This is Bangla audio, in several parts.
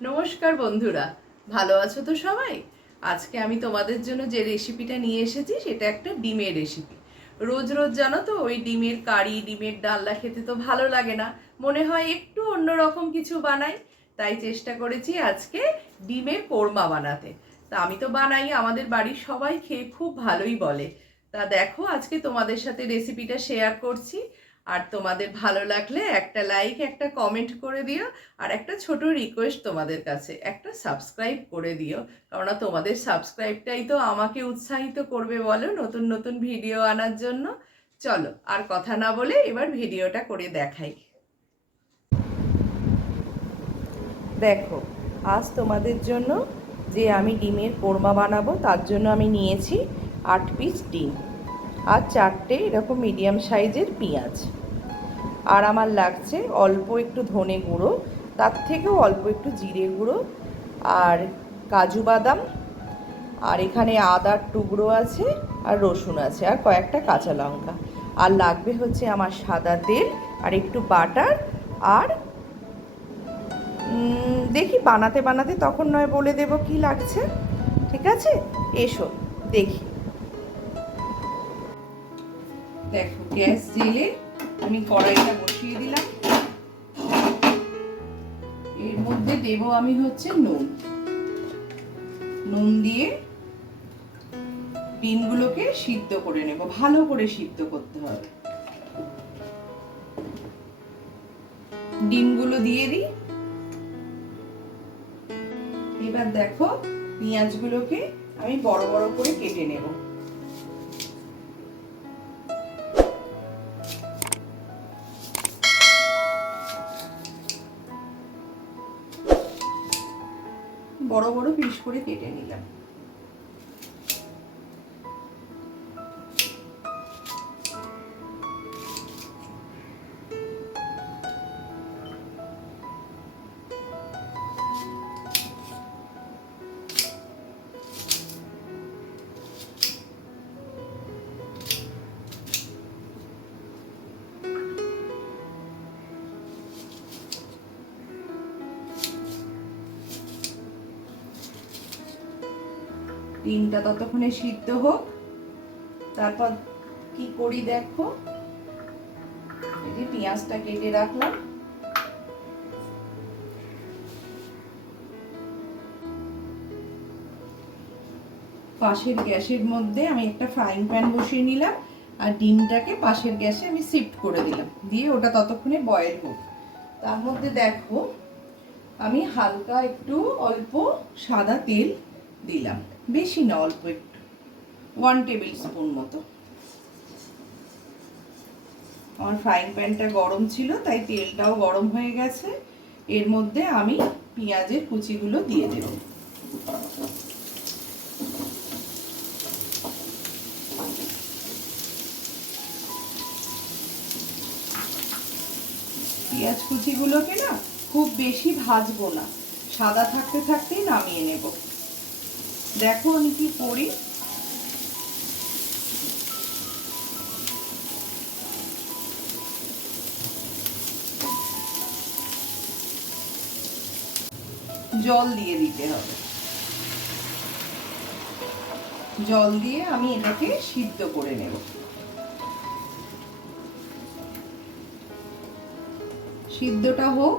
নমস্কার বন্ধুরা, ভালো আছো তো সবাই? আজকে আমি তোমাদের জন্য যে রেসিপিটা নিয়ে এসেছি সেটা একটা ডিমের রেসিপি। রোজ রোজ জানো তো ওই ডিমের কারি, ডিমের ডালনা খেতে তো ভালো লাগে না। মনে হয় একটু অন্যরকম কিছু বানাই। তাই চেষ্টা করেছি আজকে ডিমের কোরমা বানাতে। তা আমি তো বানাই, আমাদের বাড়ির সবাই খেয়ে খুব ভালোই বলে। তা দেখো আজকে তোমাদের সাথে রেসিপিটা শেয়ার করছি। আর তোমাদের ভালো লাগলে একটা লাইক, একটা কমেন্ট করে দিও। আর একটা ছোট রিকোয়েস্ট তোমাদের কাছে, একটা সাবস্ক্রাইব করে দিও। কেননা তোমাদের সাবস্ক্রাইবটাই তো আমাকে উৎসাহিত করবে বলো নতুন নতুন ভিডিও আনার জন্য। চলো আর কথা না বলে এবার ভিডিওটা করে দেখাই। দেখো, আজ তোমাদের জন্য যে আমি ডিমের কোরমা বানাবো তার জন্য আমি নিয়েছি 8 পিস ডিম আর 4টে এরকম মিডিয়াম সাইজের পেঁয়াজ। আর আমার লাগছে অল্প একটু ধনে গুঁড়ো, তার থেকেও অল্প একটু জিরে গুঁড়ো, আর কাজু বাদাম, আর এখানে আদার টুকরো আছে, আর রসুন আছে, আর কয়েকটা কাঁচা লঙ্কা। আর লাগবে হচ্ছে আমার সাদা তেল, আর একটু বাটার। আর দেখি বানাতে বানাতে তখন নয় বলে দেব কি লাগছে। ঠিক আছে, এসো দেখি। দেখো, গ্যাস জেলে আমি কড়াইটা বসিয়ে দিলাম। এর মধ্যে দেব আমি হচ্ছে নুন। নুন দিয়ে ডিমগুলোকে সিদ্ধ করে নেব, ভালো করে সিদ্ধ করতে হবে। ডিমগুলো দিয়ে দিই। এবার দেখো, পেঁয়াজগুলোকে আমি বড় বড় করে কেটে নেব। বড় বড় পিস করে কেটে নিলাম। ডিমটা ততক্ষণে সিদ্ধ হোক। তারপর কি করি দেখো, এই যে পেঁয়াজটা কেটে রাখলাম, পাশের গ্যাসের মধ্যে আমি একটা ফ্রাইং প্যান বসিয়ে নিলাম, আর ডিমটাকে পাশের গ্যাসে আমি শিফট করে দিলাম, দিয়ে ওটা ততক্ষণে বয়েল হোক। তার মধ্যে দেখো আমি হালকা একটু অল্প সাদা তেল দিলাম, বেশি না, অল্প একটু, 1 টেবিল স্পুন মতো। আমার ফ্রাইং প্যানটা গরম ছিল তাই তেলটাও গরম হয়ে গেছে। এর মধ্যে আমি পেঁয়াজের কুচিগুলো দিয়ে দেব। পেঁয়াজ কুচিগুলোকে না খুব বেশি ভাজবো না, সাদা থাকতে থাকতেই নামিয়ে নেব। দেখো আমি কি করি, জল দিয়ে দিতে হবে। জল দিয়ে আমি এটাকে সিদ্ধ করে নেব। সিদ্ধটা হোক,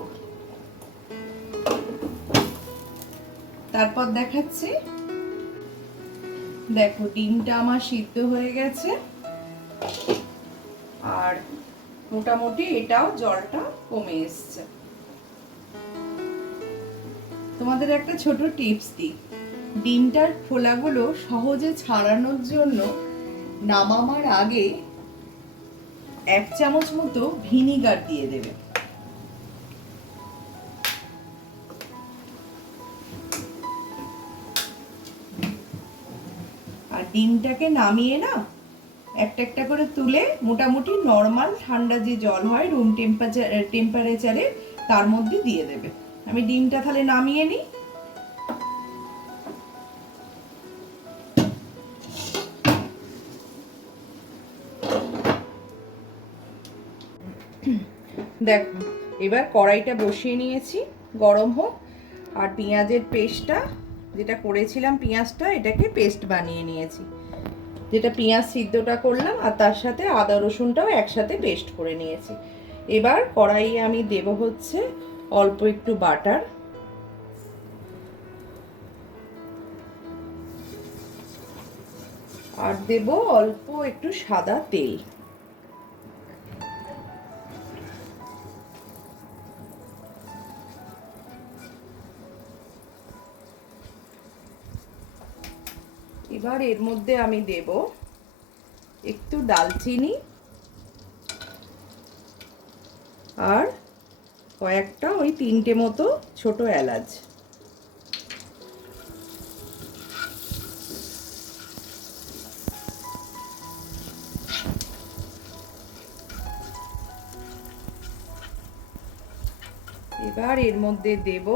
তারপর দেখাচ্ছি। দেখো ডিমটা আমার সিদ্ধ হয়ে গেছে, আর মোটামুটি এটাও জলটা কমে এসছে। তোমাদের একটা ছোট টিপস দিই, ডিমটার খোলাগুলো সহজে ছাড়ানোর জন্য নামাবার আগে 1 চামচ মতো ভিনিগার দিয়ে দেবে। আর ডিমটাকে নামিয়ে না একটা একটা করে তুলে মোটামুটি নর্মাল ঠান্ডা যে জল হয় রুম টেম্পারেচারে তার মধ্যে দিয়ে দেবে। আমি ডিমটা তাহলে নামিয়ে নিই। দেখো, এবার কড়াইটা বসিয়ে নিয়েছি, গরম হোক। আর পেঁয়াজের পেস্টটা যেটা করেছিলাম, পেঁয়াজটা এটাকে পেস্ট বানিয়ে নিয়েছি, যেটা পেঁয়াজ সিদ্ধটা করলাম আর তার সাথে আদা রসুনটাও একসাথে পেস্ট করে নিয়েছি। এবার কড়াইয়ে আমি দেব হচ্ছে অল্প একটু বাটার, আর দেব অল্প একটু সাদা তেল। এবার এর মধ্যে আমি দেব একটু দালচিনি আর কয়েকটা ওই 3টে মতো ছোট এলাচ। এবার এর মধ্যে দেব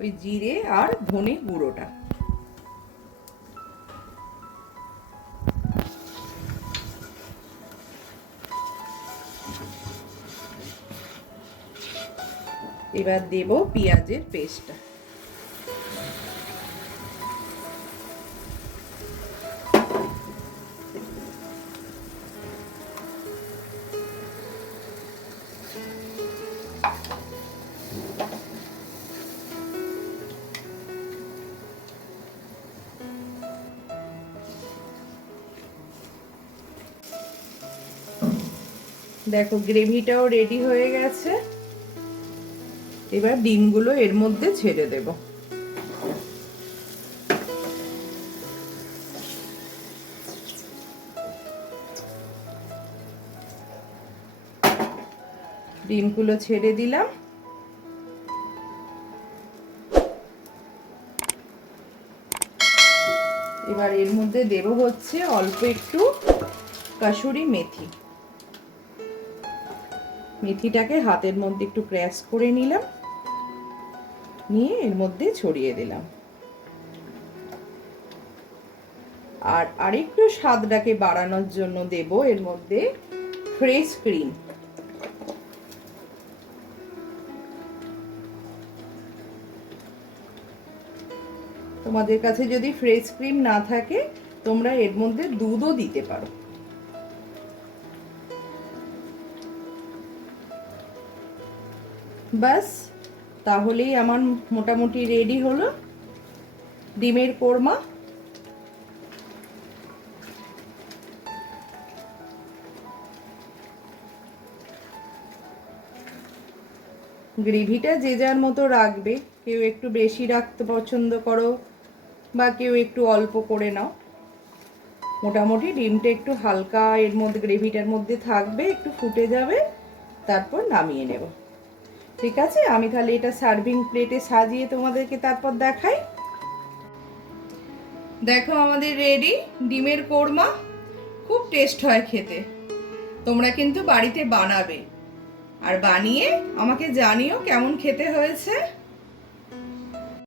ওই জিরে আর ধনে গুঁড়োটা। এবার দেব পেঁয়াজের পেস্টটা। দেখো গ্রেভিটাও রেডি হয়ে গেছে। এবার ডিমগুলো এর মধ্যে ছেড়ে দেব। ডিমগুলো ছেড়ে দিলাম। এবার এর মধ্যে দেব হচ্ছে অল্প একটু কাসুরি মেথি। মেথিটাকে হাতের মধ্যে একটু ক্র্যাশ করে নিলাম, নিয়ে এর মধ্যে ছড়িয়ে দিলাম। আর আরেকটু স্বাদটাকে বাড়ানোর জন্য দেব এর মধ্যে ফ্রেশ ক্রিম। তোমাদের কাছে যদি ফ্রেশ ক্রিম না থাকে তোমরা এর মধ্যে দুধও দিতে পারো। বাস, তাহলেই আমার মোটামুটি রেডি হলো ডিমের কোরমা। গ্রেভিটা যে যার মতো রাখবে, কেউ একটু বেশি রাখতে পছন্দ করো বা কেউ একটু অল্প করে নাও। মোটামুটি ডিমটা একটু হালকা এর মধ্যে গ্রেভিটার মধ্যে থাকবে, একটু ফুটে যাবে, তারপর নামিয়ে নেব। ঠিক আছে, আমি তাহলে এটা সার্ভিং প্লেটে সাজিয়ে তোমাদেরকে তারপর দেখাই। দেখো আমাদের রেডি ডিমের কোরমা। খুব টেস্ট হয় খেতে। তোমরা কিন্তু বাড়িতে বানাবে আর বানিয়ে আমাকে জানিও কেমন খেতে হয়েছে।